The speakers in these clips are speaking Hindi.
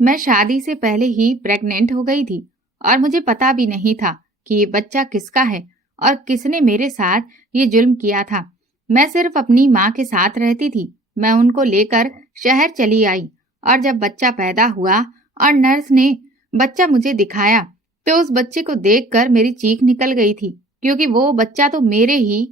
मैं शादी से पहले ही प्रेग्नेंट हो गई थी और मुझे पता भी नहीं था कि ये बच्चा किसका है और किसने मेरे साथ ये जुल्म किया था। मैं सिर्फ अपनी माँ के साथ रहती थी। मैं उनको लेकर शहर चली आई और जब बच्चा पैदा हुआ और नर्स ने बच्चा मुझे दिखाया तो उस बच्चे को देखकर मेरी चीख निकल गई थी, क्योंकि वो बच्चा तो मेरे ही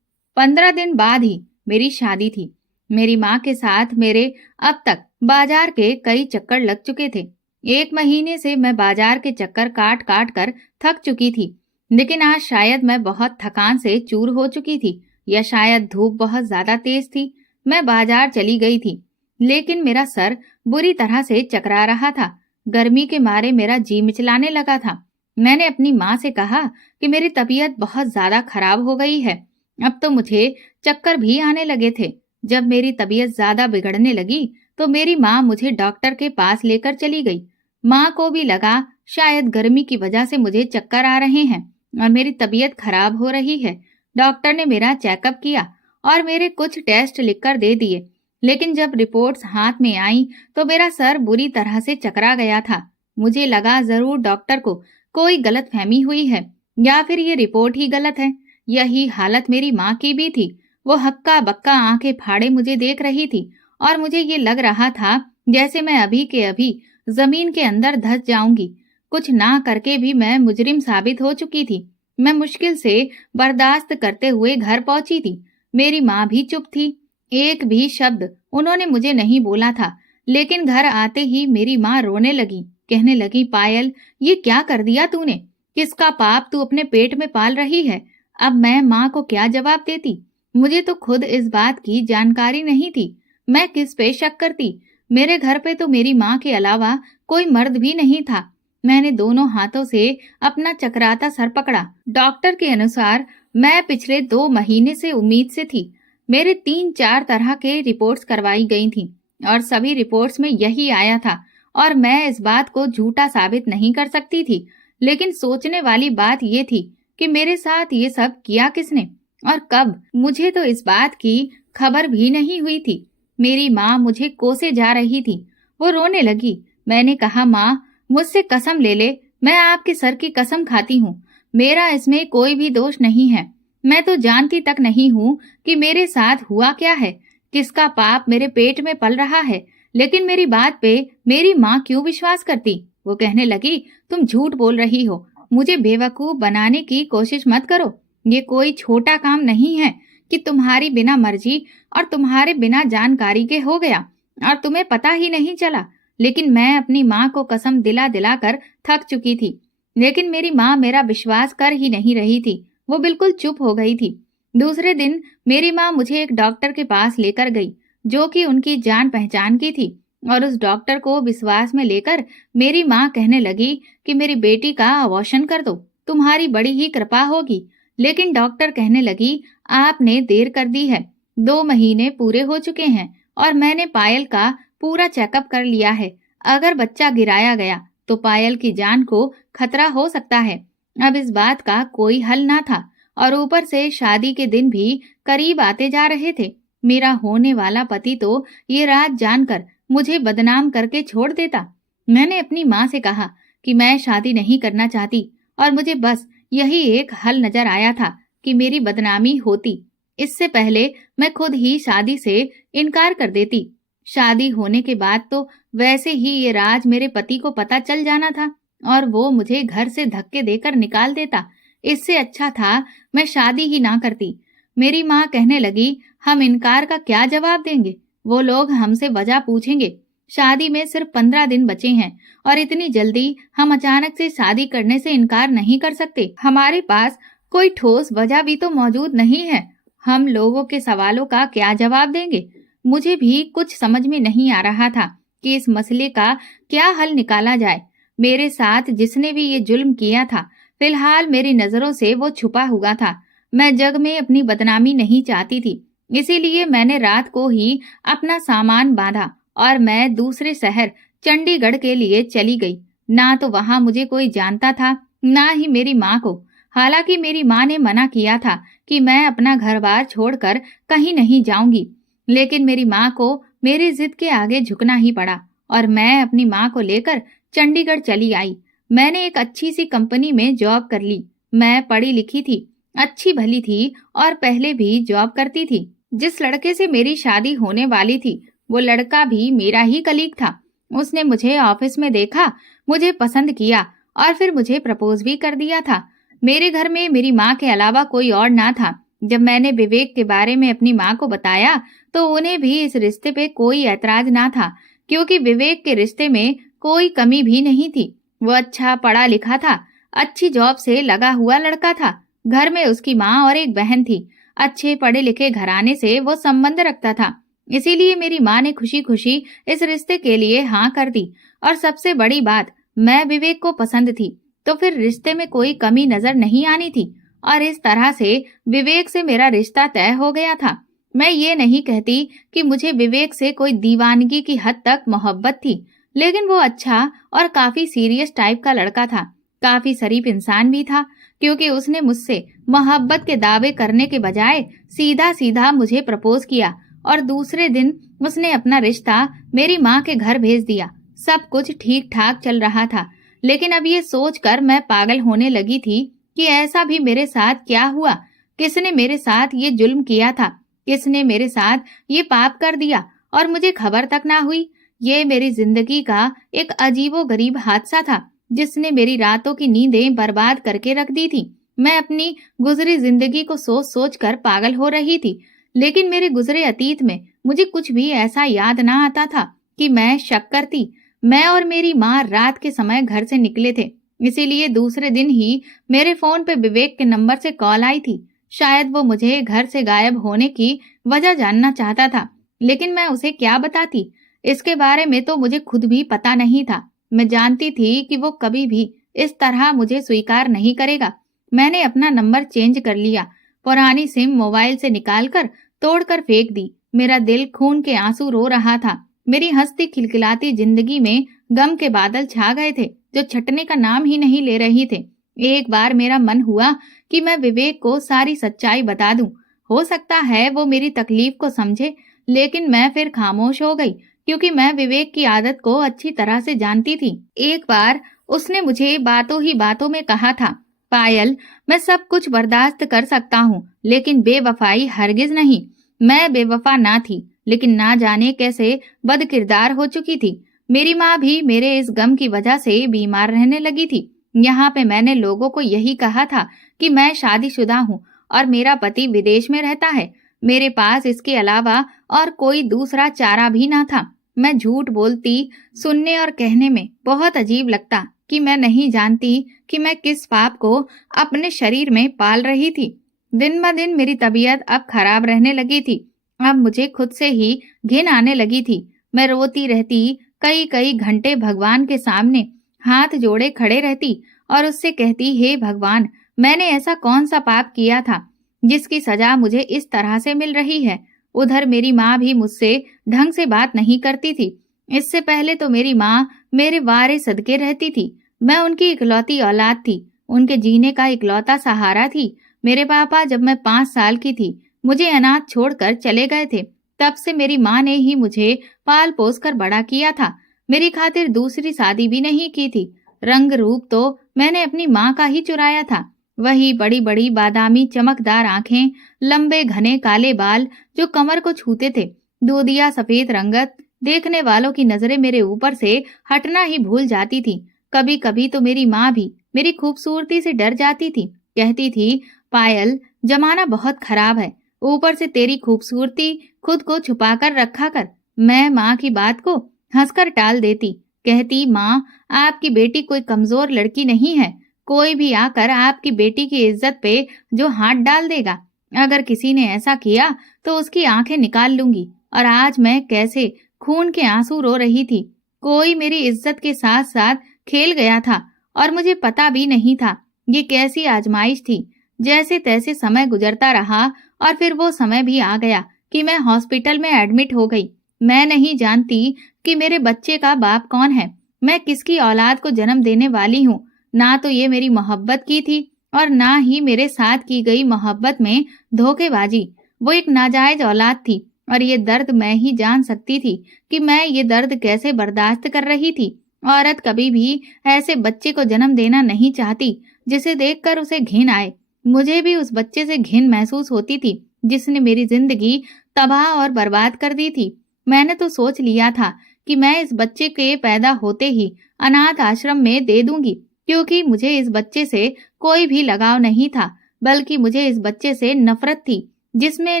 15 दिन बाद ही मेरी शादी थी। मेरी माँ के साथ मेरे अब तक बाजार के कई चक्कर लग चुके थे। 1 महीने से मैं बाजार के चक्कर काट काट कर थक चुकी थी, लेकिन आज शायद मैं बहुत थकान से चूर हो चुकी थी या शायद धूप बहुत ज्यादा तेज थी। मैं बाजार चली गई थी, लेकिन मेरा सर बुरी तरह से चकरा रहा था। गर्मी के मारे मेरा जी मिचलाने लगा था। मैंने अपनी माँ से कहा कि मेरी तबीयत बहुत ज्यादा खराब हो गई है। अब तो मुझे चक्कर भी आने लगे थे। जब मेरी तबीयत ज्यादा बिगड़ने लगी तो मेरी माँ मुझे डॉक्टर के पास लेकर चली गई। माँ को भी लगा शायद गर्मी की वजह से मुझे चक्कर आ रहे हैं और मेरी तबीयत खराब हो रही है। डॉक्टर ने मेरा चेकअप किया और मेरे कुछ टेस्ट लिखकर दे दिए, लेकिन जब रिपोर्ट्स हाथ में आई तो मेरा सर बुरी तरह से चकरा गया था। मुझे लगा जरूर डॉक्टर को कोई गलतफहमी हुई है या फिर ये रिपोर्ट ही गलत है। यही हालत मेरी माँ की भी थी। वो हक्का बक्का आंखें फाड़े मुझे देख रही थी और मुझे ये लग रहा था जैसे मैं अभी के अभी जमीन के अंदर धंस जाऊंगी। कुछ ना करके भी मैं मुजरिम साबित हो चुकी थी। मैं मुश्किल से बर्दाश्त करते हुए घर पहुंची थी। मेरी माँ भी चुप थी। एक भी शब्द उन्होंने मुझे नहीं बोला था, लेकिन घर आते ही मेरी माँ रोने लगी, कहने लगी, पायल, ये क्या कर दिया तूने? किसका पाप तू अपने पेट में पाल रही है? अब मैं माँ को क्या जवाब देती? मुझे तो खुद इस बात की जानकारी नहीं थी। मैं किस पे शक करती? मेरे घर पे तो मेरी माँ के अलावा कोई मर्द भी नहीं था। मैंने दोनों हाथों से अपना चकराता सर पकड़ा। डॉक्टर के अनुसार मैं पिछले 2 महीने से उम्मीद से थी। मेरे 3-4 तरह के रिपोर्ट्स करवाई गई थी और सभी रिपोर्ट्स में यही आया था और मैं इस बात को झूठा साबित नहीं कर सकती थी। लेकिन सोचने वाली बात ये थी कि मेरे साथ ये सब किया किसने और कब? मुझे तो इस बात की खबर भी नहीं हुई थी। मेरी माँ मुझे कोसे जा रही थी। वो रोने लगी। मैंने कहा, माँ, मुझसे कसम ले ले, मैं आपके सर की कसम खाती हूँ, मेरा इसमें कोई भी दोष नहीं है। मैं तो जानती तक नहीं हूँ कि मेरे साथ हुआ क्या है, किसका पाप मेरे पेट में पल रहा है। लेकिन मेरी बात पे मेरी माँ क्यों विश्वास करती? वो कहने लगी, तुम झूठ बोल रही हो, मुझे बेवकूफ बनाने की कोशिश मत करो। ये कोई छोटा काम नहीं है कि तुम्हारी बिना मर्जी और तुम्हारे बिना जानकारी के हो गया और तुम्हें पता ही नहीं चला। लेकिन मैं अपनी माँ को कसम दिला दिला कर थक चुकी थी, लेकिन मेरी माँ मेरा विश्वास कर ही नहीं रही थी। वो बिल्कुल चुप हो गई थी। दूसरे दिन मेरी माँ मुझे एक डॉक्टर के पास लेकर गई, जो कि उनकी जान पहचान की थी, और उस डॉक्टर को विश्वास में लेकर मेरी माँ कहने लगी कि मेरी बेटी का अबॉर्शन कर दो, तुम्हारी बड़ी ही कृपा होगी। लेकिन डॉक्टर कहने लगी, आपने देर कर दी है। 2 महीने पूरे हो चुके हैं और मैंने पायल का पूरा चेकअप कर लिया है। अगर बच्चा गिराया गया तो पायल की जान को खतरा हो सकता है। अब इस बात का कोई हल ना था और ऊपर से शादी के दिन भी करीब आते जा रहे थे। मेरा होने वाला पति तो ये रात जानकर मुझे बदनाम करके छोड़ देता। मैंने अपनी माँ से कहा कि मैं शादी नहीं करना चाहती और मुझे बस यही एक हल नजर आया था कि मेरी बदनामी होती। इससे पहले मैं खुद ही शादी से इनकार कर देती। शादी होने के बाद तो वैसे ही ये राज मेरे पति को पता चल जाना था और वो मुझे घर से धक्के देकर निकाल देता। इससे अच्छा था मैं शादी ही ना करती। मेरी माँ कहने लगी, हम इनकार का क्या जवाब देंगे? वो लोग हमसे वजह पूछेंगे। शादी में सिर्फ 15 दिन बचे हैं और इतनी जल्दी हम अचानक से शादी करने से इनकार नहीं कर सकते। हमारे पास कोई ठोस वजह भी तो मौजूद नहीं है। हम लोगों के सवालों का क्या जवाब देंगे? मुझे भी कुछ समझ में नहीं आ रहा था कि इस मसले का क्या हल निकाला जाए। मेरे साथ जिसने भी ये जुल्म किया था, फिलहाल मेरी नजरों से वो छुपा हुआ था। मैं जग में अपनी बदनामी नहीं चाहती थी, इसीलिए मैंने रात को ही अपना सामान बांधा और मैं दूसरे शहर चंडीगढ़ के लिए चली गई। ना तो वहां मुझे कोई जानता था, ना ही मेरी माँ को। हालांकि मेरी माँ ने मना किया था कि मैं अपना घर-बार छोड़कर कहीं नहीं जाऊंगी, लेकिन मेरी माँ को मेरी जिद के आगे झुकना ही पड़ा और मैं अपनी माँ को लेकर चंडीगढ़ चली आई। मैंने एक अच्छी सी कंपनी में जॉब कर ली। मैं पढ़ी लिखी थी, अच्छी भली थी और पहले भी जॉब करती थी। जिस लड़के से मेरी शादी होने वाली थी वो लड़का भी मेरा ही कलीग था। उसने मुझे ऑफिस में देखा, मुझे पसंद किया और फिर मुझे प्रपोज भी कर दिया था। मेरे घर में मेरी माँ के अलावा कोई और ना था। जब मैंने विवेक के बारे में अपनी माँ को बताया तो उन्हें भी इस रिश्ते पे कोई ऐतराज ना था, क्योंकि विवेक के रिश्ते में कोई कमी भी नहीं थी। वो अच्छा पढ़ा लिखा था, अच्छी जॉब से लगा हुआ लड़का था। घर में उसकी माँ और एक बहन थी। अच्छे पढ़े लिखे घराने से वो संबंध रखता था। इसीलिए मेरी माँ ने खुशी खुशी इस रिश्ते के लिए हाँ कर दी। और सबसे बड़ी बात, मैं विवेक को पसंद थी, तो फिर रिश्ते में कोई कमी नजर नहीं आनी थी। और इस तरह से विवेक से मेरा रिश्ता तय हो गया था। मैं ये नहीं कहती कि मुझे विवेक से कोई दीवानगी की हद तक मोहब्बत थी, लेकिन वो अच्छा और काफी सीरियस टाइप का लड़का था। काफी शरीफ इंसान भी था, क्योंकि उसने मुझसे मोहब्बत के दावे करने के बजाय सीधा सीधा मुझे प्रपोज किया और दूसरे दिन उसने अपना रिश्ता मेरी माँ के घर भेज दिया। सब कुछ ठीक ठाक चल रहा था, लेकिन अब ये सोचकर मैं पागल होने लगी थी कि ऐसा भी मेरे साथ क्या हुआ। किसने मेरे साथ ये जुल्म किया था? किसने मेरे साथ ये पाप कर दिया और मुझे खबर तक ना हुई? ये मेरी जिंदगी का एक अजीबोगरीब हादसा था जिसने मेरी रातों की नींदें बर्बाद करके रख दी थी। मैं अपनी गुजरी जिंदगी को सोच सोच कर पागल हो रही थी, लेकिन मेरे गुजरे अतीत में मुझे कुछ भी ऐसा याद ना आता था कि मैं शक करती। मैं और मेरी माँ रात के समय घर से निकले थे, इसीलिए दूसरे दिन ही मेरे फोन पे विवेक के नंबर से कॉल आई थी। शायद वो मुझे घर से गायब होने की वजह जानना चाहता था, लेकिन मैं उसे क्या बताती? इसके बारे में तो मुझे खुद भी पता नहीं था। मैं जानती थी कि वो कभी भी इस तरह मुझे स्वीकार नहीं करेगा। मैंने अपना नंबर चेंज कर लिया, पुरानी सिम मोबाइल से निकालकर तोड़कर फेंक दी। मेरा दिल खून के आंसू रो रहा था। मेरी हंसती खिलखिलाती जिंदगी में गम के बादल छा गए थे, जो छटने का नाम ही नहीं ले रही थे। एक बार मेरा मन हुआ कि मैं विवेक को सारी सच्चाई बता दूं। हो सकता है वो मेरी तकलीफ को समझे, लेकिन मैं फिर खामोश हो गई, क्योंकि मैं विवेक की आदत को अच्छी तरह से जानती थी। एक बार उसने मुझे बातों ही बातों में कहा था, पायल, मैं सब कुछ बर्दाश्त कर सकता हूँ, लेकिन बेवफाई हरगिज नहीं। मैं बेवफा ना थी, लेकिन ना जाने कैसे बदकिरदार हो चुकी थी। मेरी माँ भी मेरे इस गम की वजह से बीमार रहने लगी थी। यहाँ पे मैंने लोगों को यही कहा था कि मैं शादीशुदा हूँ और मेरा पति विदेश में रहता है। मेरे पास इसके अलावा और कोई दूसरा चारा भी ना था। मैं झूठ बोलती, सुनने और कहने में बहुत अजीब लगता कि मैं नहीं जानती कि मैं किस पाप को अपने शरीर में पाल रही थी। दिन ब दिन मेरी तबीयत अब खराब रहने लगी थी। अब मुझे खुद से ही घिन आने लगी थी। मैं रोती रहती, कई कई घंटे भगवान के सामने हाथ जोड़े खड़े रहती और उससे कहती, हे भगवान, मैंने ऐसा कौन सा पाप किया था जिसकी सजा मुझे इस तरह से मिल रही है। उधर मेरी माँ भी मुझसे ढंग से बात नहीं करती थी। इससे पहले तो मेरी माँ मेरे वारे सदके रहती थी। मैं उनकी इकलौती औलाद थी, उनके जीने का इकलौता सहारा थी। मेरे पापा जब मैं 5 साल की थी मुझे अनाथ छोड़कर चले गए थे। तब से मेरी माँ ने ही मुझे पाल पोस कर बड़ा किया था। मेरी खातिर दूसरी शादी भी नहीं की थी। रंग रूप तो मैंने अपनी माँ का ही चुराया था। वही बड़ी बड़ी बादामी चमकदार आंखें, लंबे घने काले बाल जो कमर को छूते थे, दूधिया सफेद रंगत। देखने वालों की नजरें मेरे ऊपर से हटना ही भूल जाती थी। कभी कभी तो मेरी माँ भी मेरी खूबसूरती से डर जाती थी। कहती थी, पायल, जमाना बहुत खराब है, ऊपर से तेरी खूबसूरती खुद को छुपा कर रखा कर। मैं माँ की बात को हंसकर टाल देती। कहती, माँ, आपकी बेटी कोई कमजोर लड़की नहीं है। कोई भी आकर आपकी बेटी की इज्जत पे जो हाथ डाल देगा, अगर किसी ने ऐसा किया तो उसकी आंखें निकाल लूंगी। और आज मैं कैसे खून के आंसू रो रही थी। कोई मेरी इज्जत के साथ साथ खेल गया था और मुझे पता भी नहीं था। ये कैसी आजमाइश थी। जैसे तैसे समय गुजरता रहा और फिर वो समय भी आ गया कि मैं हॉस्पिटल में एडमिट हो गई। मैं नहीं जानती कि मेरे बच्चे का बाप कौन है, मैं किसकी औलाद को जन्म देने वाली हूँ। ना तो ये मेरी मोहब्बत की थी और ना ही मेरे साथ की गई मोहब्बत में धोखेबाजी। वो एक नाजायज औलाद थी और ये दर्द मैं ही जान सकती थी कि मैं ये दर्द कैसे बर्दाश्त कर रही थी। औरत कभी भी ऐसे बच्चे को जन्म देना नहीं चाहती जिसे देखकर उसे घिन आए। मुझे भी उस बच्चे से घिन महसूस होती थी जिसने मेरी जिंदगी तबाह और बर्बाद कर दी थी। मैंने तो सोच लिया था कि मैं इस बच्चे के पैदा होते ही अनाथ आश्रम में दे दूंगी, क्योंकि मुझे इस बच्चे से कोई भी लगाव नहीं था, बल्कि मुझे इस बच्चे से नफरत थी जिसमें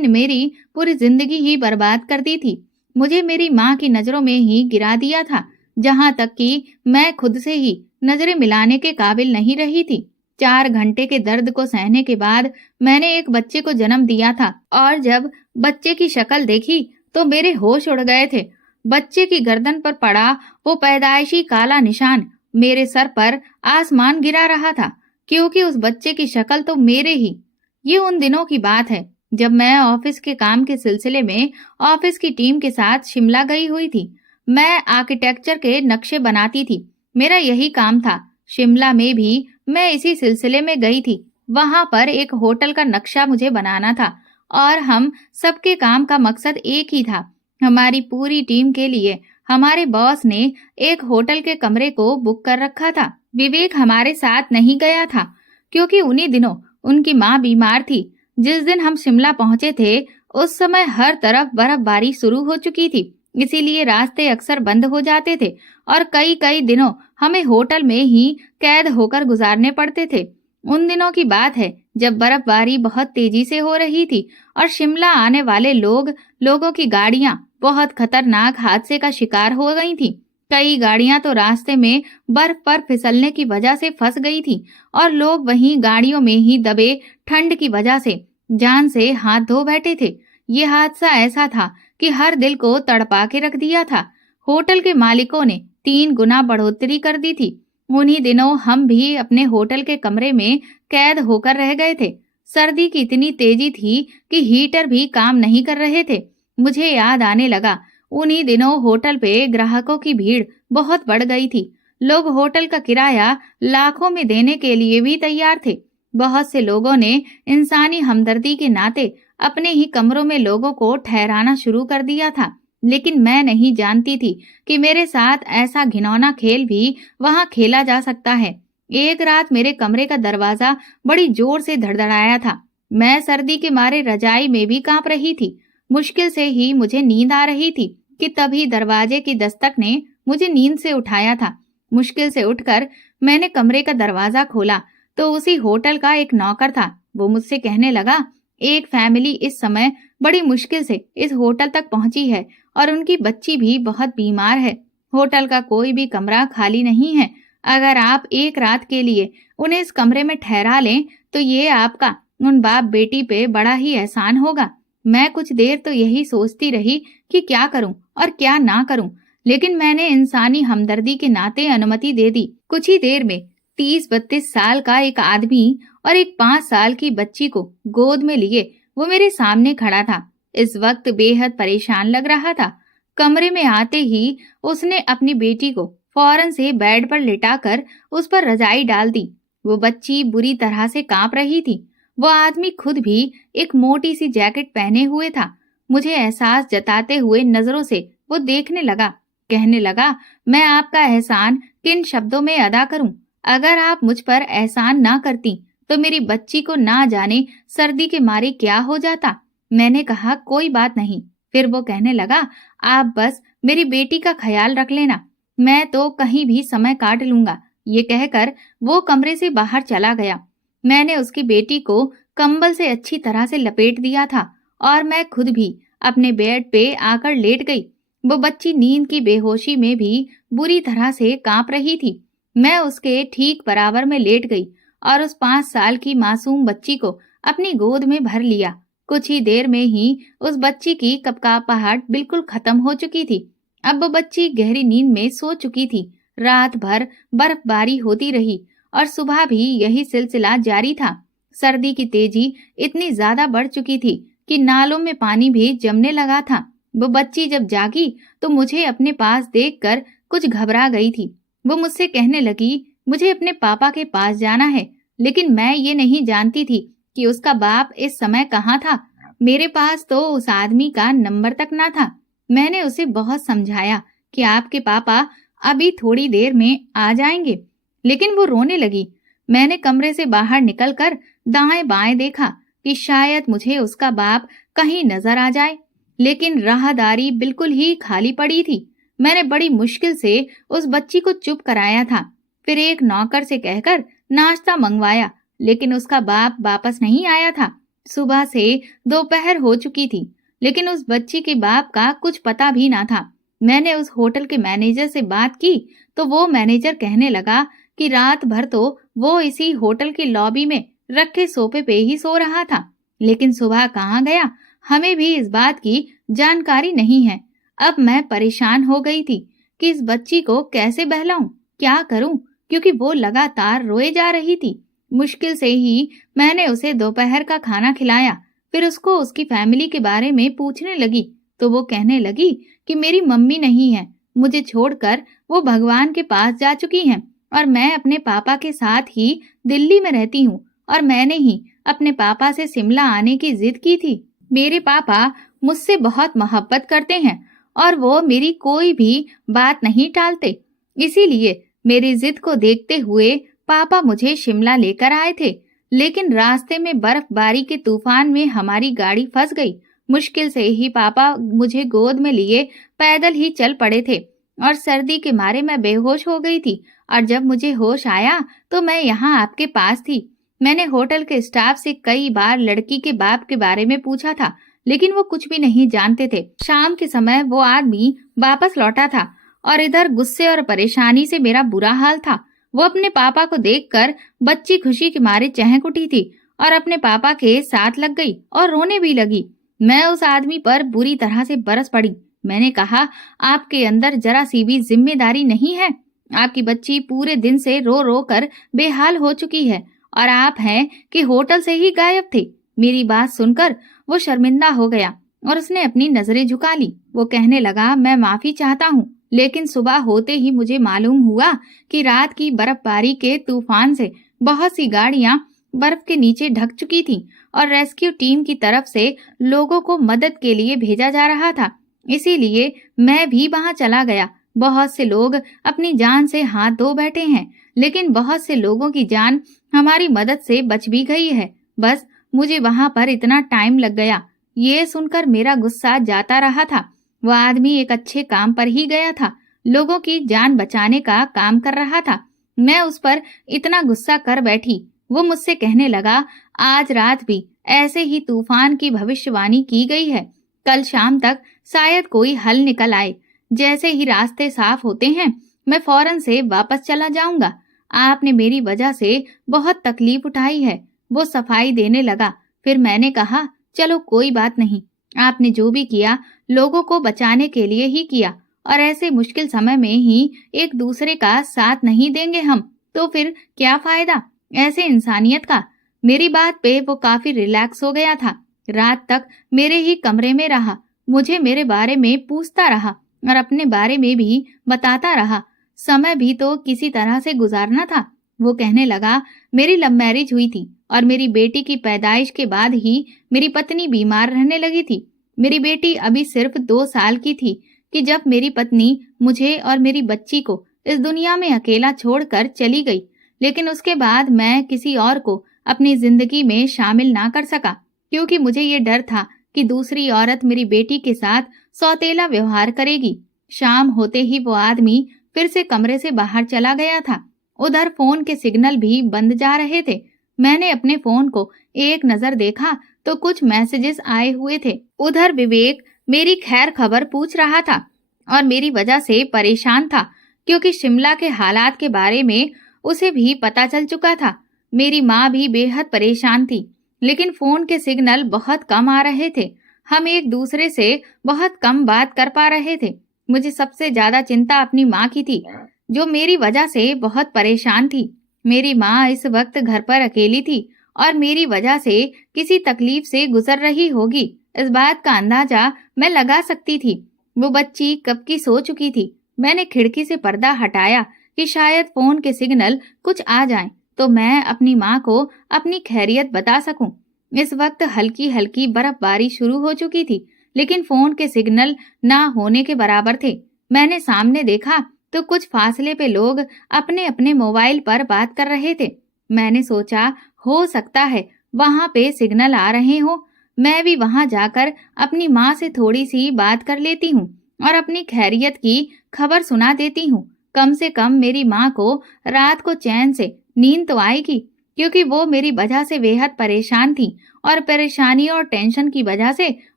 मेरी पूरी जिंदगी ही बर्बाद कर दी थी। मुझे मेरी माँ की नजरों में ही गिरा दिया था, जहाँ तक कि मैं खुद से ही नजरें मिलाने के काबिल नहीं रही थी। 4 घंटे के दर्द को सहने के बाद मैंने एक बच्चे को जन्म दिया था, और जब बच्चे की शक्ल देखी तो मेरे होश उड़ गए थे। बच्चे की गर्दन पर पड़ा वो पैदाइशी काला निशान मेरे सर पर आसमान गिरा रहा था, क्योंकि उस बच्चे की शक्ल तो मेरे ही। ये उन दिनों की बात है जब मैं ऑफिस के काम के सिलसिले में ऑफिस की टीम के साथ शिमला गई हुई थी। मैं आर्किटेक्चर के नक्शे बनाती थी, मेरा यही काम था। शिमला में भी मैं इसी सिलसिले में गई थी। वहां पर एक होटल का नक्शा मुझे बनाना था, और हम सबके काम का मकसद एक ही था। हमारी पूरी टीम के लिए हमारे बॉस ने एक होटल के कमरे को बुक कर रखा था। विवेक हमारे साथ नहीं गया था, क्योंकि उन्हीं दिनों उनकी माँ बीमार थी। जिस दिन हम शिमला पहुंचे थे उस समय हर तरफ बर्फबारी शुरू हो चुकी थी, इसीलिए रास्ते अक्सर बंद हो जाते थे और कई कई दिनों हमें होटल में ही कैद होकर गुजारने पड़ते थे। उन दिनों की बात है जब बर्फबारी बहुत तेजी से हो रही थी और शिमला आने वाले लोगों की गाड़ियां बहुत खतरनाक हादसे का शिकार हो गई थी। कई गाड़ियां तो रास्ते में बर्फ पर फिसलने की वजह से फंस गई थी, और लोग वहीं गाड़ियों में ही दबे ठंड की वजह से जान से हाथ धो बैठे थे। ये हादसा ऐसा था कि हर दिल को तड़पा के रख दिया था। होटल के मालिकों ने 3 गुना बढ़ोतरी कर दी थी। उन्हीं दिनों हम भी अपने होटल के कमरे में कैद होकर रह गए थे। सर्दी की इतनी तेजी थी कि हीटर भी काम नहीं कर रहे थे। मुझे याद आने लगा, उन्हीं दिनों होटल पे ग्राहकों की भीड़ बहुत बढ़ गई थी। लोग होटल का किराया लाखों में देने के लिए भी तैयार थे। बहुत से लोगों ने इंसानी हमदर्दी के नाते अपने ही कमरों में लोगों को ठहराना शुरू कर दिया था, लेकिन मैं नहीं जानती थी कि मेरे साथ ऐसा घिनौना खेल भी वहां खेला जा सकता है। एक रात मेरे कमरे का दरवाजा बड़ी जोर से धड़धड़ाया था। मैं सर्दी के मारे रजाई में भी कांप रही थी। मुश्किल से ही मुझे नींद आ रही थी कि तभी दरवाजे की दस्तक ने मुझे नींद से उठाया था। मुश्किल से उठकर मैंने कमरे का दरवाजा खोला तो उसी होटल का एक नौकर था। वो मुझसे कहने लगा, एक फैमिली इस समय बड़ी मुश्किल से इस होटल तक पहुंची है और उनकी बच्ची भी बहुत बीमार है। होटल का कोई भी कमरा खाली नहीं है। अगर आप एक रात के लिए उन्हें इस कमरे में ठहरा लें तो ये आपका उन बाप बेटी पे बड़ा ही एहसान होगा। मैं कुछ देर तो यही सोचती रही कि क्या करूं और क्या ना करूं, लेकिन मैंने इंसानी हमदर्दी के नाते अनुमति दे दी। कुछ ही देर में 30-32 साल का एक आदमी और एक 5 साल की बच्ची को गोद में लिए वो मेरे सामने खड़ा था। इस वक्त बेहद परेशान लग रहा था। कमरे में आते ही उसने अपनी बेटी को फौरन से बेड पर लिटाकर उस पर रजाई डाल दी। वो बच्ची बुरी तरह से कांप रही थी। वो आदमी खुद भी एक मोटी सी जैकेट पहने हुए था। मुझे एहसास जताते हुए नजरों से वो देखने लगा। कहने लगा, मैं आपका एहसान किन शब्दों में अदा करूं? अगर आप मुझ पर एहसान ना करती तो मेरी बच्ची को ना जाने सर्दी के मारे क्या हो जाता। मैंने कहा, कोई बात नहीं। फिर वो कहने लगा, आप बस मेरी बेटी का ख्याल रख लेना, मैं तो कहीं भी समय काट लूंगा। ये कहकर वो कमरे से बाहर चला गया। मैंने उसकी बेटी को कंबल से अच्छी तरह से लपेट दिया था और मैं खुद भी अपने बेड पे आकर लेट गई। वो बच्ची नींद की बेहोशी में भी बुरी तरह से कांप रही थी। मैं उसके ठीक बराबर में लेट गई और उस 5 साल की मासूम बच्ची को अपनी गोद में भर लिया। कुछ ही देर में ही उस बच्ची की कपकपाहट बिल्कुल खत्म हो चुकी थी। अब वो बच्ची गहरी नींद में सो चुकी थी। रात भर बर्फबारी होती रही और सुबह भी यही सिलसिला जारी था। सर्दी की तेजी इतनी ज्यादा बढ़ चुकी थी कि नालों में पानी भी जमने लगा था। वो बच्ची जब जागी तो मुझे अपने पास देखकर कुछ घबरा गई थी। वो मुझसे कहने लगी, मुझे अपने पापा के पास जाना है। लेकिन मैं ये नहीं जानती थी कि उसका बाप इस समय कहाँ था। मेरे पास तो उस आदमी का नंबर तक ना था। मैंने उसे बहुत समझाया कि आपके पापा अभी थोड़ी देर में आ जाएंगे, लेकिन वो रोने लगी। मैंने कमरे से बाहर निकलकर दाएं बाएं देखा कि शायद मुझे उसका बाप कहीं नजर आ जाए, लेकिन राहदारी बिल्कुल ही खाली पड़ी थी। मैंने बड़ी मुश्किल से उस बच्ची को चुप कराया था, फिर एक नौकर से कहकर नाश्ता मंगवाया, लेकिन उसका बाप वापस नहीं आया था। सुबह से दोपहर हो चुकी थी, लेकिन उस बच्ची के बाप का कुछ पता भी ना था। मैंने उस होटल के मैनेजर से बात की तो वो मैनेजर कहने लगा कि रात भर तो वो इसी होटल के लॉबी में रखे सोफे पे ही सो रहा था, लेकिन सुबह कहाँ गया हमें भी इस बात की जानकारी नहीं है। अब मैं परेशान हो गई थी कि इस बच्ची को कैसे बहलाऊं, क्या करूं, क्योंकि वो लगातार रोए जा रही थी। मुश्किल से ही मैंने उसे दोपहर का खाना खिलाया, फिर उसको उसकी फैमिली के बारे में पूछने लगी तो वो कहने लगी कि मेरी मम्मी नहीं है, मुझे छोड़कर वो भगवान के पास जा चुकी हैं और मैं अपने पापा के साथ ही दिल्ली में रहती हूँ और मैंने ही अपने पापा से शिमला आने की जिद की थी। मेरे पापा मुझसे बहुत मोहब्बत करते हैं और वो मेरी कोई भी बात नहीं टालते, इसीलिए मेरी जिद को देखते हुए पापा मुझे शिमला लेकर आए थे, लेकिन रास्ते में बर्फबारी के तूफान में हमारी गाड़ी फंस गई। मुश्किल से ही पापा मुझे गोद में लिए पैदल ही चल पड़े थे और सर्दी के मारे मैं बेहोश हो गई थी और जब मुझे होश आया तो मैं यहाँ आपके पास थी। मैंने होटल के स्टाफ से कई बार लड़की के बाप के बारे में पूछा था, लेकिन वो कुछ भी नहीं जानते थे। शाम के समय वो आदमी वापस लौटा था और इधर गुस्से और परेशानी से मेरा बुरा हाल था। वो अपने पापा को देखकर बच्ची खुशी के मारे चहक उठी थी और अपने पापा के साथ लग गई और रोने भी लगी। मैं उस आदमी पर बुरी तरह से बरस पड़ी। मैंने कहा, आपके अंदर जरा सी भी जिम्मेदारी नहीं है। आपकी बच्ची पूरे दिन से रो रो कर बेहाल हो चुकी है और आप हैं कि होटल से ही गायब थे। मेरी बात सुनकर वो शर्मिंदा हो गया और उसने अपनी नजरें झुका ली। वो कहने लगा, मैं माफी चाहता हूँ, लेकिन सुबह होते ही मुझे मालूम हुआ कि रात की बर्फबारी के तूफान से बहुत सी गाड़ियां बर्फ के नीचे ढक चुकी थीं और रेस्क्यू टीम की तरफ से लोगों को मदद के लिए भेजा जा रहा था, इसीलिए मैं भी वहां चला गया। बहुत से लोग अपनी जान से हाथ धो बैठे हैं, लेकिन बहुत से लोगों की जान हमारी मदद से बच भी गई है। बस मुझे वहां पर इतना टाइम लग गया। ये सुनकर मेरा गुस्सा जाता रहा था। वह आदमी एक अच्छे काम पर ही गया था, लोगों की जान बचाने का काम कर रहा था। मैं उस पर इतना गुस्सा कर बैठी। वो मुझसे कहने लगा, आज रात भी ऐसे ही तूफान की भविष्यवाणी की गई है, कल शाम तक शायद कोई हल निकल आए। जैसे ही रास्ते साफ होते हैं मैं फौरन से वापस चला जाऊंगा। आपने मेरी वजह से बहुत तकलीफ उठाई है। वो सफाई देने लगा। फिर मैंने कहा, चलो कोई बात नहीं, आपने जो भी किया लोगों को बचाने के लिए ही किया और ऐसे मुश्किल समय में ही एक दूसरे का साथ नहीं देंगे हम तो फिर क्या फायदा ऐसे इंसानियत का। मेरी बात पे वो काफी रिलैक्स हो गया था। रात तक मेरे ही कमरे में रहा, मुझे मेरे बारे में पूछता रहा और अपने बारे में भी बताता रहा। समय भी तो किसी तरह से गुजारना था। वो कहने लगा, मेरी लव मैरिज हुई थी और मेरी बेटी की पैदाइश के बाद ही मेरी पत्नी बीमार रहने लगी थी। मेरी बेटी अभी सिर्फ 2 साल की थी कि जब मेरी पत्नी मुझे और मेरी बच्ची को इस दुनिया में अकेला छोड़कर चली गई, लेकिन उसके बाद मैं किसी और को अपनी जिंदगी में शामिल ना कर सका, क्योंकि मुझे ये डर था कि दूसरी औरत मेरी बेटी के साथ सौतेला व्यवहार करेगी। शाम होते ही वो आदमी फिर से कमरे से बाहर चला गया था। उधर फोन के सिग्नल भी बंद जा रहे थे। मैंने अपने फोन को एक नजर देखा तो कुछ मैसेजेस आए हुए थे। उधर विवेक मेरी खैर खबर पूछ रहा था और मेरी वजह से परेशान था, क्योंकि शिमला के हालात के बारे में उसे भी पता चल चुका था। मेरी माँ भी बेहद परेशान थी, लेकिन फोन के सिग्नल बहुत कम आ रहे थे। हम एक दूसरे से बहुत कम बात कर पा रहे थे। मुझे सबसे ज्यादा चिंता अपनी माँ की थी, जो मेरी वजह से बहुत परेशान थी। मेरी माँ इस वक्त घर पर अकेली थी और मेरी वजह से किसी तकलीफ से गुजर रही होगी, इस बात का अंदाजा मैं लगा सकती थी। वो बच्ची कब की सो चुकी थी। मैंने खिड़की से पर्दा हटाया कि शायद फोन के सिग्नल कुछ आ जाएं, तो मैं अपनी माँ को अपनी खैरियत बता सकूं। इस वक्त हल्की हल्की बर्फबारी शुरू हो चुकी थी, लेकिन फोन के सिग्नल ना होने के बराबर थे। मैंने सामने देखा तो कुछ फासले पे लोग अपने अपने मोबाइल पर बात कर रहे थे। मैंने सोचा हो सकता है वहां पे सिग्नल आ रहे हो, मैं भी वहां जाकर अपनी माँ से थोड़ी सी बात कर लेती हूँ और अपनी खैरियत की खबर सुना देती हूँ। कम से कम मेरी माँ को रात को चैन से नींद तो आएगी, क्योंकि वो मेरी वजह से बेहद परेशान थी और परेशानी और टेंशन की वजह से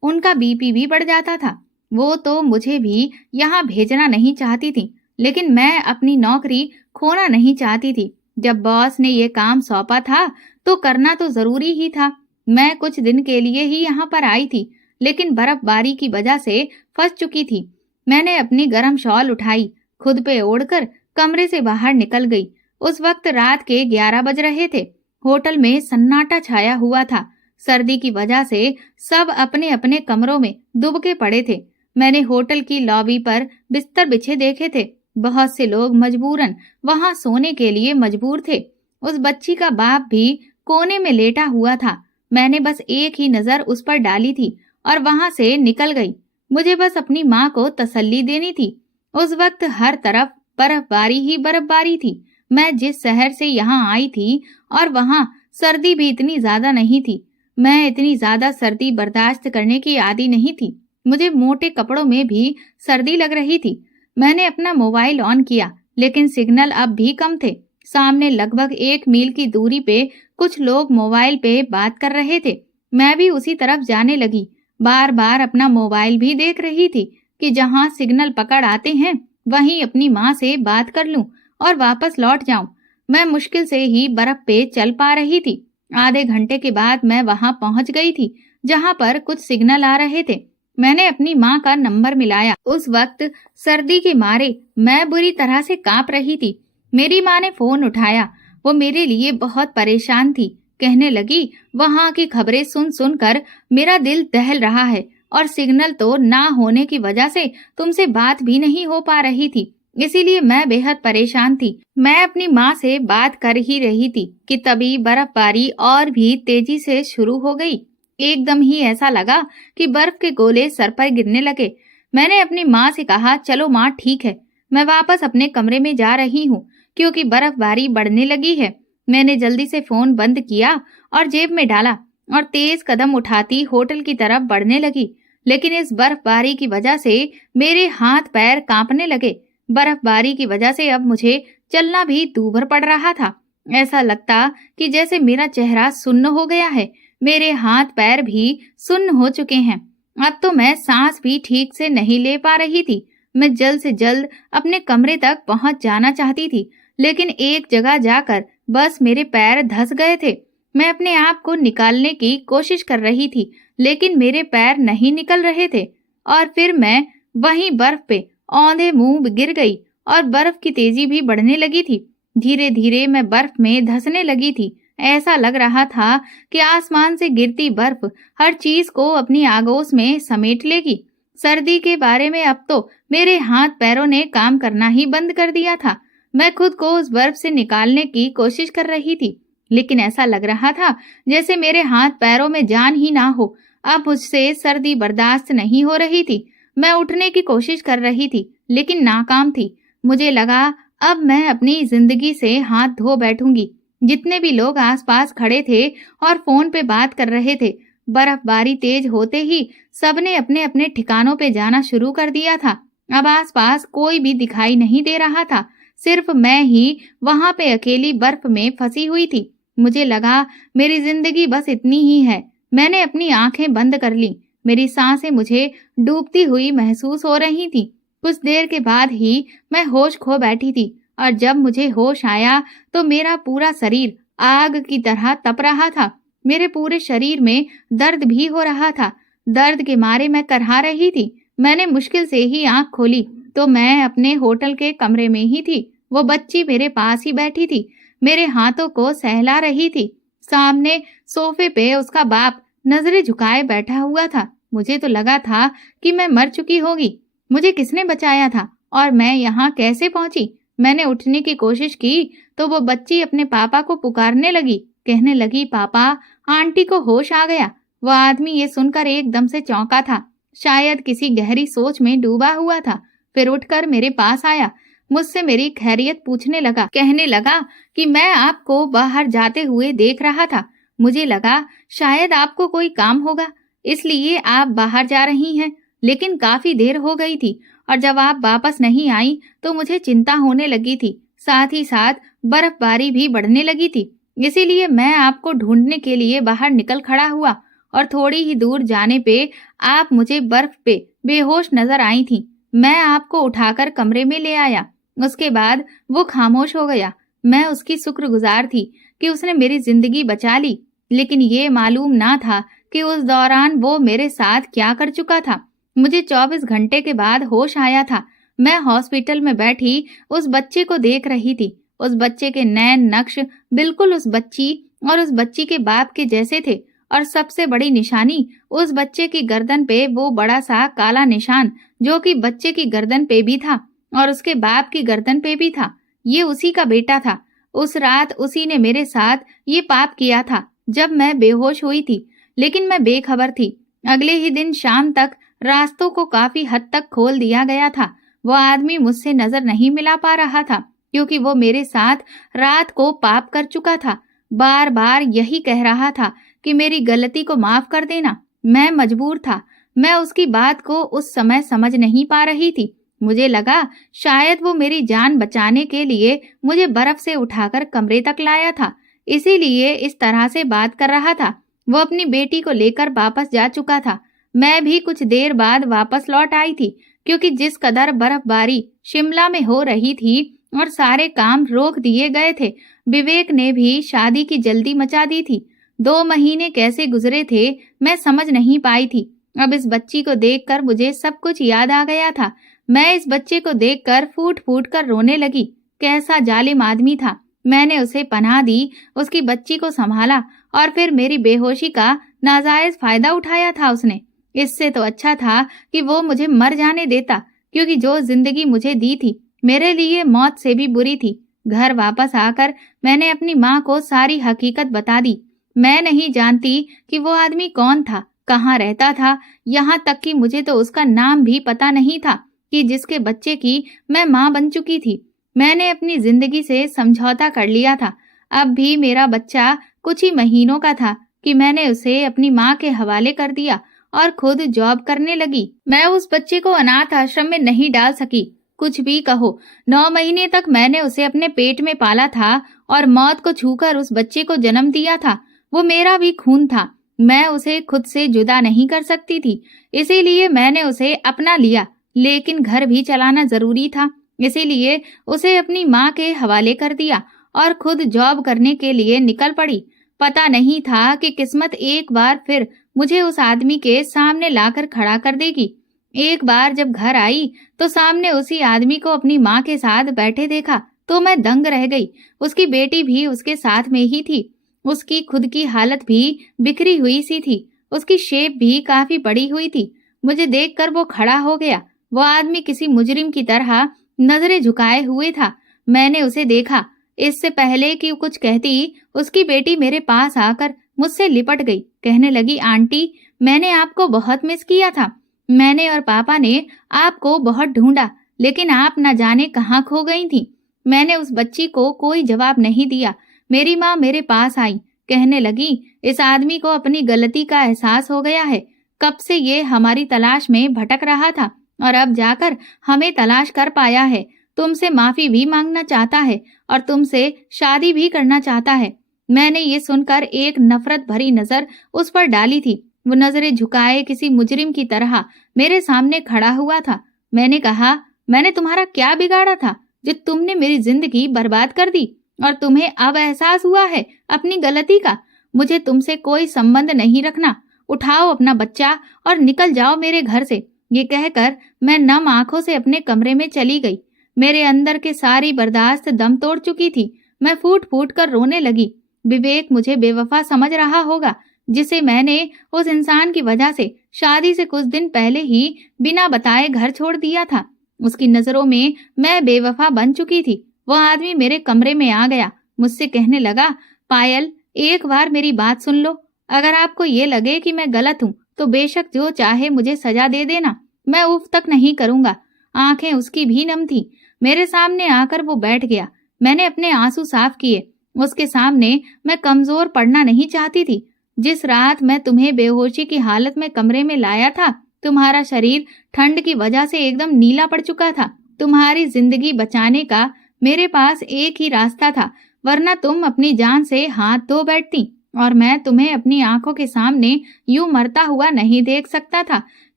उनका बीपी भी बढ़ जाता था। वो तो मुझे भी यहाँ भेजना नहीं चाहती थी, लेकिन मैं अपनी नौकरी खोना नहीं चाहती थी। जब बॉस ने ये काम सौंपा था तो करना तो जरूरी ही था। मैं कुछ दिन के लिए ही यहाँ पर आई थी, लेकिन बर्फबारी की वजह से फंस चुकी थी। मैंने अपनी गर्म शॉल उठाई, खुद पे ओढ़कर कमरे से बाहर निकल गई। उस वक्त रात के 11 बज रहे थे। होटल में सन्नाटा छाया हुआ था। सर्दी की वजह से सब अपने अपने कमरों में दुबके पड़े थे। मैंने होटल की लॉबी पर बिस्तर बिछे देखे थे। बहुत से लोग मजबूरन वहां सोने के लिए मजबूर थे। उस बच्ची का बाप भी कोने में लेटा हुआ था। मैंने बस एक ही नजर उस पर डाली थी और वहां से निकल गई। मुझे बस अपनी माँ को तसल्ली देनी थी। उस वक्त हर तरफ बर्फबारी ही बर्फबारी थी। मैं जिस शहर से यहाँ आई थी और वहाँ सर्दी भी इतनी ज्यादा नहीं थी। मैं इतनी ज्यादा सर्दी बर्दाश्त करने की आदी नहीं थी। मुझे मोटे कपड़ों में भी सर्दी लग रही थी। मैंने अपना मोबाइल ऑन किया, लेकिन सिग्नल अब भी कम थे। सामने लगभग 1 मील की दूरी पे कुछ लोग मोबाइल पे बात कर रहे थे। मैं भी उसी तरफ जाने लगी। बार बार अपना मोबाइल भी देख रही थी कि जहाँ सिग्नल पकड़ आते हैं वहीं अपनी माँ से बात कर लूं और वापस लौट जाऊं। मैं मुश्किल से ही बर्फ पे चल पा रही थी। आधे घंटे के बाद मैं वहां पहुंच गई थी जहां पर कुछ सिग्नल आ रहे थे। मैंने अपनी माँ का नंबर मिलाया। उस वक्त सर्दी के मारे मैं बुरी तरह से कांप रही थी। मेरी माँ ने फोन उठाया। वो मेरे लिए बहुत परेशान थी। कहने लगी, वहां की खबरें सुन सुनकर मेरा दिल दहल रहा है और सिग्नल तो ना होने की वजह से तुमसे बात भी नहीं हो पा रही थी, इसीलिए मैं बेहद परेशान थी। मैं अपनी माँ से बात कर ही रही थी कि तभी बर्फबारी और भी तेजी से शुरू हो गई। एकदम ही ऐसा लगा कि बर्फ के गोले सर पर गिरने लगे। मैंने अपनी माँ से कहा, चलो माँ ठीक है, मैं वापस अपने कमरे में जा रही हूँ क्योंकि बर्फबारी बढ़ने लगी है। मैंने जल्दी से फोन बंद किया और जेब में डाला और तेज कदम उठाती होटल की तरफ बढ़ने लगी। लेकिन इस बर्फबारी की वजह से मेरे हाथ पैर कांपने लगे। बर्फबारी की वजह से अब मुझे चलना भी दूभर पड़ रहा था। ऐसा लगता कि जैसे मेरा चेहरा सुन्न हो गया है। मेरे हाथ पैर भी सुन्न हो चुके हैं। अब तो मैं सांस भी ठीक से नहीं ले पा रही थी। मैं जल्द से जल्द अपने कमरे तक पहुंच जाना चाहती थी, लेकिन एक जगह जाकर बस मेरे पैर धंस गए थे। मैं अपने आप को निकालने की कोशिश कर रही थी, लेकिन मेरे पैर नहीं निकल रहे थे। और फिर मैं वहीं बर्फ पे औंधे मुंह गिर गई और बर्फ की तेजी भी बढ़ने लगी थी। धीरे धीरे मैं बर्फ में धंसने लगी थी। ऐसा लग रहा था कि आसमान से गिरती बर्फ हर चीज को अपनी आगोश में समेट लेगी। सर्दी के बारे में अब तो मेरे हाथ पैरों ने काम करना ही बंद कर दिया था। मैं खुद को उस बर्फ से निकालने की कोशिश कर रही थी, लेकिन ऐसा लग रहा था जैसे मेरे हाथ पैरों में जान ही ना हो। अब मुझसे सर्दी बर्दाश्त नहीं हो रही थी। मैं उठने की कोशिश कर रही थी, लेकिन नाकाम थी। मुझे लगा अब मैं अपनी जिंदगी से हाथ धो बैठूंगी। जितने भी लोग आसपास खड़े थे और फोन पे बात कर रहे थे, बर्फबारी तेज होते ही सबने अपने अपने ठिकानों पे जाना शुरू कर दिया था। अब आसपास कोई भी दिखाई नहीं दे रहा था। सिर्फ मैं ही वहां पे अकेली बर्फ में फंसी हुई थी। मुझे लगा मेरी जिंदगी बस इतनी ही है। मैंने अपनी आंखें बंद कर ली। मेरी सांसें मुझे डूबती हुई महसूस हो रही थी। कुछ देर के बाद ही मैं होश खो बैठी थी और जब मुझे होश आया तो मेरा पूरा शरीर आग की तरह तप रहा था। मेरे पूरे शरीर में दर्द भी हो रहा था। दर्द के मारे मैं करहा रही थी। मैंने मुश्किल से ही आंख खोली तो मैं अपने होटल के कमरे में ही थी। वो बच्ची मेरे पास ही बैठी थी, मेरे हाथों को सहला रही थी। सामने सोफे पे उसका बाप नजरें झुकाए बैठा हुआ था। मुझे तो लगा था कि मैं मर चुकी होगी। मुझे किसने बचाया था और मैं यहाँ कैसे पहुंची? मैंने उठने की कोशिश की तो वो बच्ची अपने पापा को पुकारने लगी। कहने लगी, पापा आंटी को होश आ गया। वह आदमी ये सुनकर एकदम से चौंका था, शायद किसी गहरी सोच में डूबा हुआ था। फिर उठकर मेरे पास आया, मुझसे मेरी खैरियत पूछने लगा। कहने लगा कि मैं आपको बाहर जाते हुए देख रहा था, मुझे लगा शायद आपको कोई काम होगा, इसलिए आप बाहर जा रही हैं। लेकिन काफी देर हो गई थी और जब आप वापस नहीं आई तो मुझे चिंता होने लगी थी। साथ ही साथ बर्फबारी भी बढ़ने लगी थी, इसीलिए मैं आपको ढूंढने के लिए बाहर निकल खड़ा हुआ और थोड़ी ही दूर जाने पे आप मुझे बर्फ पे बेहोश नजर आई थी। मैं आपको उठाकर कमरे में ले आया। उसके बाद वो खामोश हो गया। मैं उसकी शुक्रगुजार थी कि उसने मेरी जिंदगी बचा ली, लेकिन ये मालूम ना था कि उस दौरान वो मेरे साथ क्या कर चुका था। मुझे 24 घंटे के बाद होश आया था। मैं हॉस्पिटल में बैठी उस बच्चे को देख रही थी। उस बच्चे के नैन नक्श बिल्कुल उस बच्ची और उस बच्ची के बाप के जैसे थे, और सबसे बड़ी निशानी, उस बच्चे की गर्दन पे वो बड़ा सा काला निशान जो कि बच्चे की गर्दन पे भी था और उसके बाप की गर्दन पे भी था। ये उसी का बेटा था। उस रात उसी ने मेरे साथ ये पाप किया था जब मैं बेहोश हुई थी, लेकिन मैं बेखबर थी। अगले ही दिन शाम तक रास्तों को काफी हद तक खोल दिया गया था। वो आदमी मुझसे नजर नहीं मिला पा रहा था क्योंकि वो मेरे साथ रात को पाप कर चुका था। बार बार यही कह रहा था कि मेरी गलती को माफ कर देना। मैं मजबूर था। मैं उसकी बात को उस समय समझ नहीं पा रही थी। मुझे लगा शायद वो मेरी जान बचाने के लिए मुझे बर्फ से उठाकर कमरे तक लाया था, इसीलिए इस तरह से बात कर रहा था। वो अपनी बेटी को लेकर वापस जा चुका था। मैं भी कुछ देर बाद वापस लौट आई थी क्योंकि जिस कदर बर्फबारी शिमला में हो रही थी और सारे काम रोक दिए गए थे, विवेक ने भी शादी की जल्दी मचा दी थी। 2 महीने कैसे गुजरे थे मैं समझ नहीं पाई थी। अब इस बच्ची को देखकर मुझे सब कुछ याद आ गया था। मैं इस बच्चे को देखकर फूट फूट कर रोने लगी। कैसा जालिम आदमी था। मैंने उसे पनाह दी, उसकी बच्ची को संभाला और फिर मेरी बेहोशी का नाजायज फायदा उठाया था उसने। इससे तो अच्छा था कि वो मुझे मर जाने देता, क्योंकि जो जिंदगी मुझे दी थी मेरे लिए मौत से भी बुरी थी। घर वापस आकर मैंने अपनी माँ को सारी हकीकत बता दी। मैं नहीं जानती कि वो आदमी कौन था, कहाँ रहता था, यहाँ तक कि मुझे तो उसका नाम भी पता नहीं था कि जिसके बच्चे की मैं माँ बन चुकी थी। मैंने अपनी जिंदगी से समझौता कर लिया था। अब भी मेरा बच्चा कुछ ही महीनों का था कि मैंने उसे अपनी माँ के हवाले कर दिया और खुद जॉब करने लगी। मैं उस बच्चे को अनाथ आश्रम में नहीं डाल सकी। कुछ भी कहो, 9 महीने तक मैंने उसे अपने पेट में पाला था और मौत को छूकर उस बच्चे को जन्म दिया था। वो मेरा भी खून था। मैं उसे खुद से जुदा नहीं कर सकती थी, इसीलिए मैंने उसे अपना लिया। लेकिन घर भी चलाना जरूरी था, इसीलिए उसे अपनी माँ के हवाले कर दिया और खुद जॉब करने के लिए निकल पड़ी। पता नहीं था कि किस्मत एक बार फिर मुझे उस आदमी के सामने लाकर खड़ा कर देगी। एक बार जब घर आई तो सामने उसी आदमी को अपनी माँ के साथ बैठे देखा तो मैं दंग रह गई। उसकी बेटी भी उसके साथ में ही थी। उसकी खुद की हालत भी बिखरी हुई सी थी। उसकी शेप भी काफी बड़ी हुई थी। मुझे देखकर वो खड़ा हो गया। वो आदमी किसी मुजरिम की तरह नजरें झुकाए हुए था। मैंने उसे देखा। इससे पहले कि कुछ कहती, उसकी बेटी मेरे पास आकर मुझसे लिपट गई। कहने लगी, आंटी, मैंने आपको बहुत मिस किया था। मैंने और पापा ने आपको बहुत ढूंढा, लेकिन आप न जाने कहाँ खो गई थी। मैंने उस बच्ची को कोई जवाब नहीं दिया। मेरी माँ मेरे पास आई। कहने लगी, इस आदमी को अपनी गलती का एहसास हो गया है। कब से ये हमारी तलाश में भटक रहा था और अब जाकर हमें तलाश कर पाया है। तुमसे माफी भी मांगना चाहता है और तुमसे शादी भी करना चाहता है। मैंने ये सुनकर एक नफरत भरी नजर उस पर डाली थी। वो नजरें झुकाए किसी मुजरिम की तरह मेरे सामने खड़ा हुआ था। मैंने कहा, मैंने तुम्हारा क्या बिगाड़ा था जो तुमने मेरी जिंदगी बर्बाद कर दी और तुम्हें अब एहसास हुआ है अपनी गलती का। मुझे तुमसे कोई संबंध नहीं रखना। उठाओ अपना बच्चा और निकल जाओ मेरे घर से। ये कहकर मैं नम आंखों से अपने कमरे में चली गई। मेरे अंदर के सारी बर्दाश्त दम तोड़ चुकी थी। मैं फूट फूट कर रोने लगी। विवेक मुझे बेवफा समझ रहा होगा, जिसे मैंने उस इंसान की वजह से शादी से कुछ दिन पहले ही बिना बताए घर छोड़ दिया था। उसकी नजरों में मैं बेवफा बन चुकी थी। वह आदमी मेरे कमरे में आ गया। मुझसे कहने लगा, पायल, एक बार मेरी बात सुन लो। अगर आपको ये लगे कि मैं गलत हूँ तो बेशक जो चाहे मुझे सजा दे देना, मैं उफ तक नहीं करूंगा। आंखें उसकी भी नम थी। मेरे सामने आकर वो बैठ गया। मैंने अपने आंसू साफ किए। उसके सामने मैं कमजोर पड़ना नहीं चाहती थी। जिस रात मैं तुम्हें बेहोशी की हालत में कमरे में लाया था, तुम्हारा शरीर ठंड की वजह से एकदम नीला पड़ चुका था। तुम्हारी जिंदगी बचाने का मेरे पास एक ही रास्ता था, वरना तुम अपनी जान से हाथ धो बैठती और मैं तुम्हें अपनी आंखों के सामने यूं मरता हुआ नहीं देख सकता था,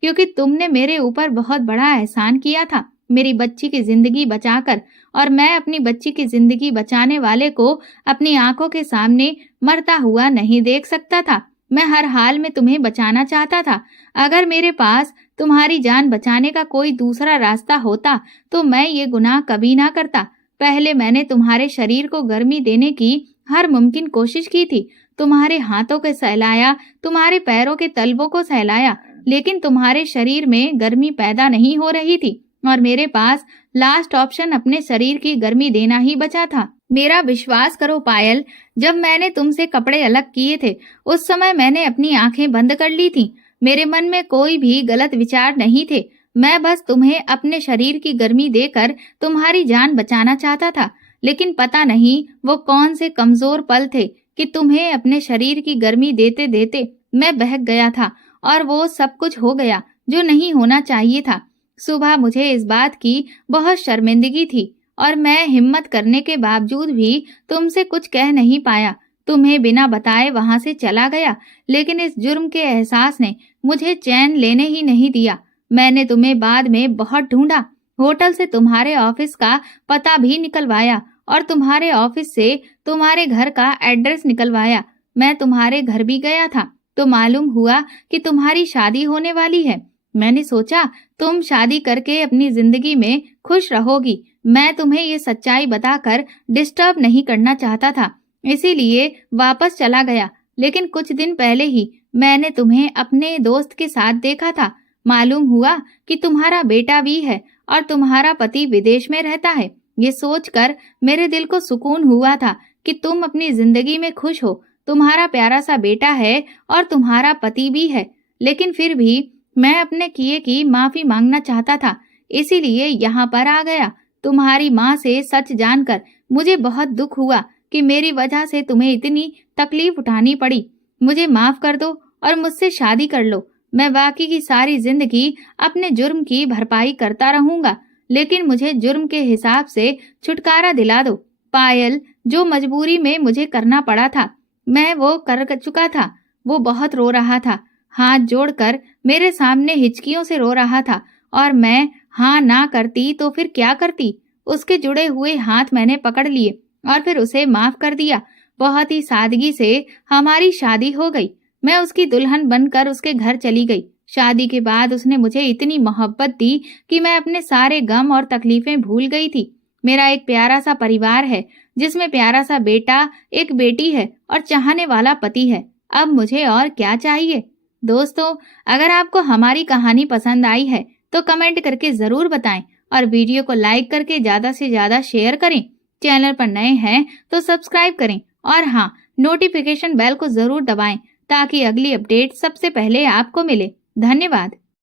क्योंकि तुमने मेरे ऊपर बहुत बड़ा एहसान किया था, मेरी बच्ची की जिंदगी बचाकर। और मैं अपनी बच्ची की जिंदगी बचाने वाले को अपनी आंखों के सामने मरता हुआ नहीं देख सकता था। मैं हर हाल में तुम्हें बचाना चाहता था। अगर मेरे पास तुम्हारी जान बचाने का कोई दूसरा रास्ता होता तो मैं ये गुनाह कभी ना करता। पहले मैंने तुम्हारे शरीर को गर्मी देने की हर मुमकिन कोशिश की थी। तुम्हारे हाथों को सहलाया, तुम्हारे पैरों के तलवों को सहलाया, लेकिन तुम्हारे शरीर में गर्मी पैदा नहीं हो रही थी और मेरे पास लास्ट ऑप्शन अपने शरीर की गर्मी देना ही बचा था। मेरा विश्वास करो पायल, जब मैंने तुमसे कपड़े अलग किए थे उस समय मैंने अपनी आंखें बंद कर ली थी। मेरे मन में कोई भी गलत विचार नहीं थे। मैं बस तुम्हें अपने शरीर की गर्मी देकर तुम्हारी जान बचाना चाहता था। लेकिन पता नहीं वो कौन से कमजोर पल थे कि तुम्हें अपने शरीर की गर्मी देते देते मैं बहक गया था और वो सब कुछ हो गया जो नहीं होना चाहिए था। सुबह मुझे इस बात की बहुत शर्मिंदगी थी और मैं हिम्मत करने के बावजूद भी तुमसे कुछ कह नहीं पाया। तुम्हें बिना बताए वहां से चला गया, लेकिन इस जुर्म के एहसास ने मुझे चैन लेने ही नहीं दिया। मैंने तुम्हें बाद में बहुत ढूंढा, होटल से तुम्हारे ऑफिस का पता भी निकलवाया और तुम्हारे ऑफिस से तुम्हारे घर का एड्रेस निकलवाया। मैं तुम्हारे घर भी गया था तो मालूम हुआ कि तुम्हारी शादी होने वाली है। मैंने सोचा तुम शादी करके अपनी जिंदगी में खुश रहोगी। मैं तुम्हें ये सच्चाई बताकर डिस्टर्ब नहीं करना चाहता था, इसीलिए वापस चला गया। लेकिन कुछ दिन पहले ही मैंने तुम्हें अपने दोस्त के साथ देखा था। मालूम हुआ कि तुम्हारा बेटा भी है और तुम्हारा पति विदेश में रहता है। ये सोचकर मेरे दिल को सुकून हुआ था कि तुम अपनी जिंदगी में खुश हो। तुम्हारा प्यारा सा बेटा है और तुम्हारा पति भी है, लेकिन फिर भी मैं अपने किए की माफी मांगना चाहता था, इसीलिए यहाँ पर आ गया। तुम्हारी माँ से सच जानकर मुझे बहुत दुख हुआ कि मेरी वजह से तुम्हें इतनी तकलीफ उठानी पड़ी। मुझे माफ कर दो और मुझसे शादी कर लो। मैं बाकी की सारी जिंदगी अपने जुर्म की भरपाई करता रहूंगा, लेकिन मुझे जुर्म के हिसाब से छुटकारा दिला दो। पायल, जो मजबूरी में मुझे करना पड़ा था मैं वो कर चुका था। वो बहुत रो रहा था, हाथ जोड़कर मेरे सामने हिचकियों से रो रहा था और मैं हाँ ना करती तो फिर क्या करती। उसके जुड़े हुए हाथ मैंने पकड़ लिए और फिर उसे माफ कर दिया। बहुत ही सादगी से हमारी शादी हो गई। मैं उसकी दुल्हन बनकर उसके घर चली गई। शादी के बाद उसने मुझे इतनी मोहब्बत दी कि मैं अपने सारे गम और तकलीफें भूल गई थी। मेरा एक प्यारा सा परिवार है जिसमें प्यारा सा बेटा, एक बेटी है और चाहने वाला पति है। अब मुझे और क्या चाहिए। दोस्तों, अगर आपको हमारी कहानी पसंद आई है तो कमेंट करके जरूर बताएं और वीडियो को लाइक करके ज्यादा से ज्यादा शेयर करें। चैनल पर नए हैं तो सब्सक्राइब करें और हाँ, नोटिफिकेशन बेल को जरूर दबाएं ताकि अगली अपडेट सबसे पहले आपको मिले। धन्यवाद।